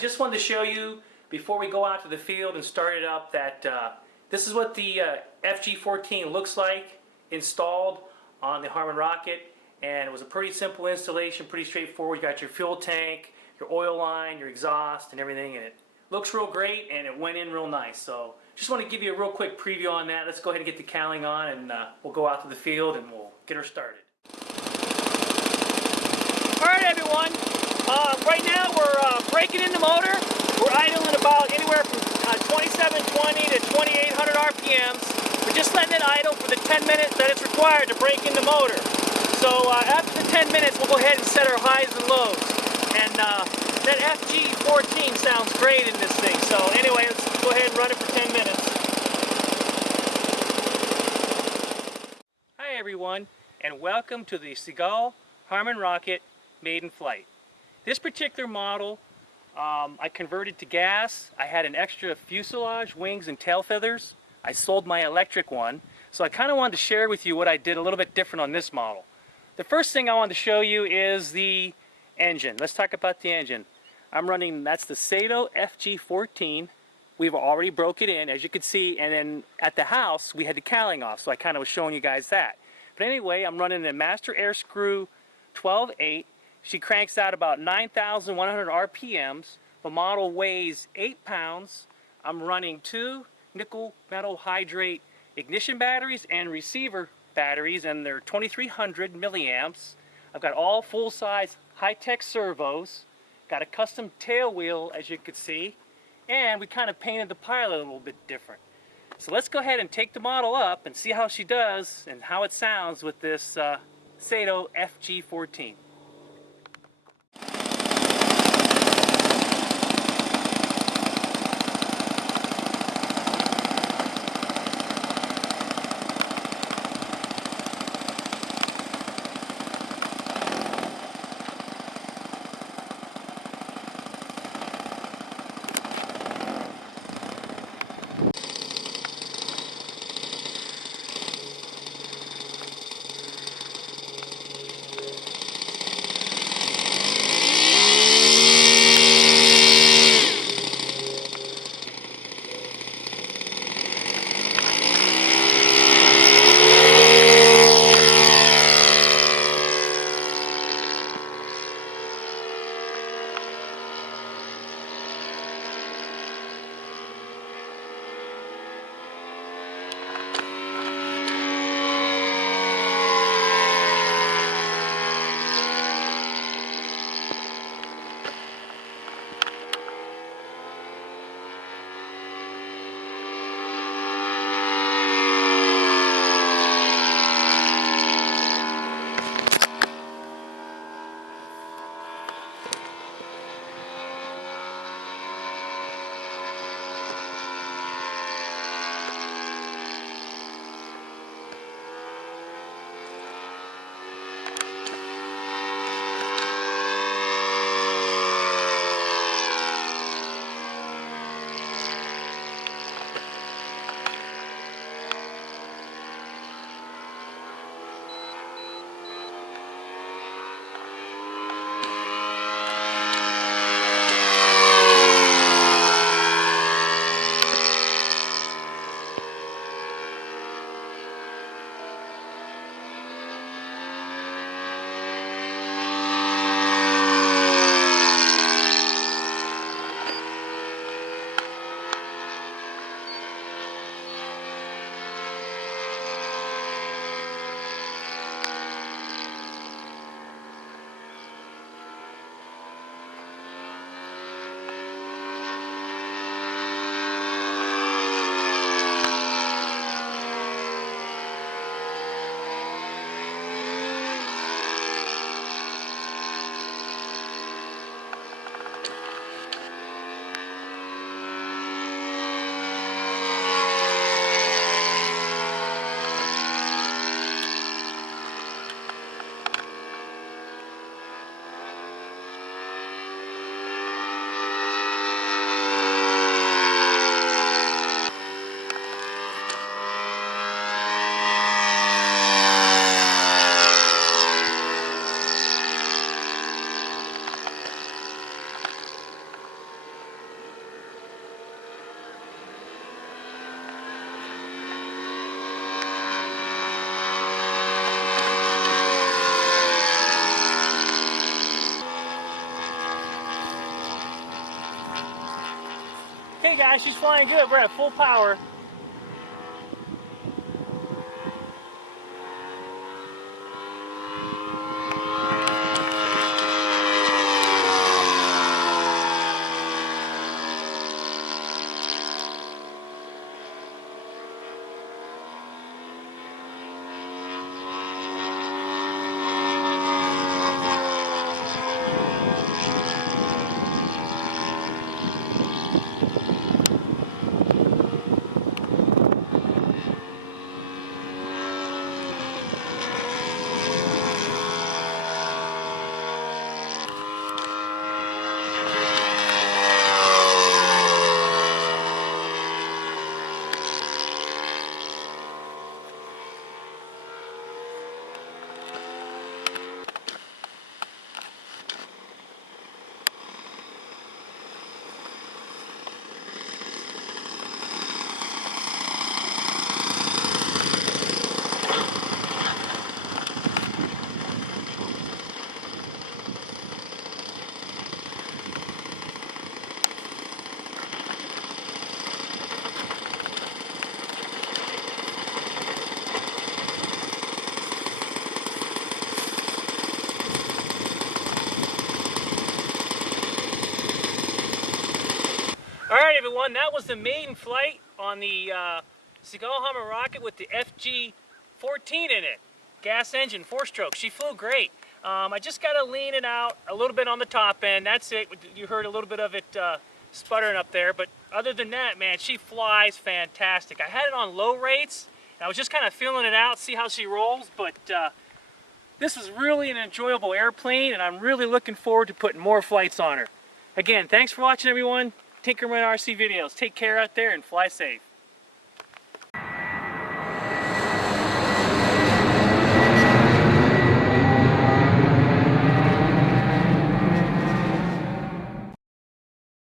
just wanted to show you before we go out to the field and start it up that this is what the FG-14 looks like installed on the Harmon Rocket, and it was a pretty simple installation, pretty straightforward. You got your fuel tank, your oil line, your exhaust, and everything, and it looks real great and it went in real nice. So just want to give you a real quick preview on that. Let's go ahead and get the cowling on, and we'll go out to the field and we'll get her started. Alright everyone, right now we're breaking in the motor. We're idling about anywhere from 2720 to 2800 RPMs. We're just letting it idle for the 10 minutes that it's required to break in the motor. So after the 10 minutes we'll go ahead and set our highs and lows. And that FG-14 sounds great in this thing. So anyway, let's go ahead and run it for 10 minutes. Hi everyone, and welcome to the Seagull Harmon Rocket maiden flight. This particular model I converted to gas. I had an extra fuselage, wings, and tail feathers. I sold my electric one, so I kind of wanted to share with you what I did a little bit different on this model. The first thing I wanted to show you is the engine. Let's talk about the engine. I'm running, that's the Saito FG-14. We've already broke it in, as you can see, and then at the house we had the cowling off, so I kind of was showing you guys that. But anyway, I'm running the Master Airscrew 12.8. She cranks out about 9,100 RPMs. The model weighs 8 pounds. I'm running 2 nickel metal hydrate ignition batteries and receiver batteries, and they're 2300 milliamps. I've got all full-size Hi-tech Servos. Got a custom tail wheel, as you can see, and we kind of painted the pilot a little bit different. So let's go ahead and take the model up and see how she does and how it sounds with this Saito FG-14. guys, she's flying good. We're at full power. Alright everyone, that was the maiden flight on the Seagull Harmon Rocket with the FG-14 in it. Gas engine, 4-stroke. She flew great. I just got to lean it out a little bit on the top end. That's it. You heard a little bit of it sputtering up there. But other than that, man, she flies fantastic. I had it on low rates. And I was just kind of feeling it out, see how she rolls. But this is really an enjoyable airplane, and I'm really looking forward to putting more flights on her. Again, thanks for watching, everyone. TinkerManRC videos. Take care out there and fly safe.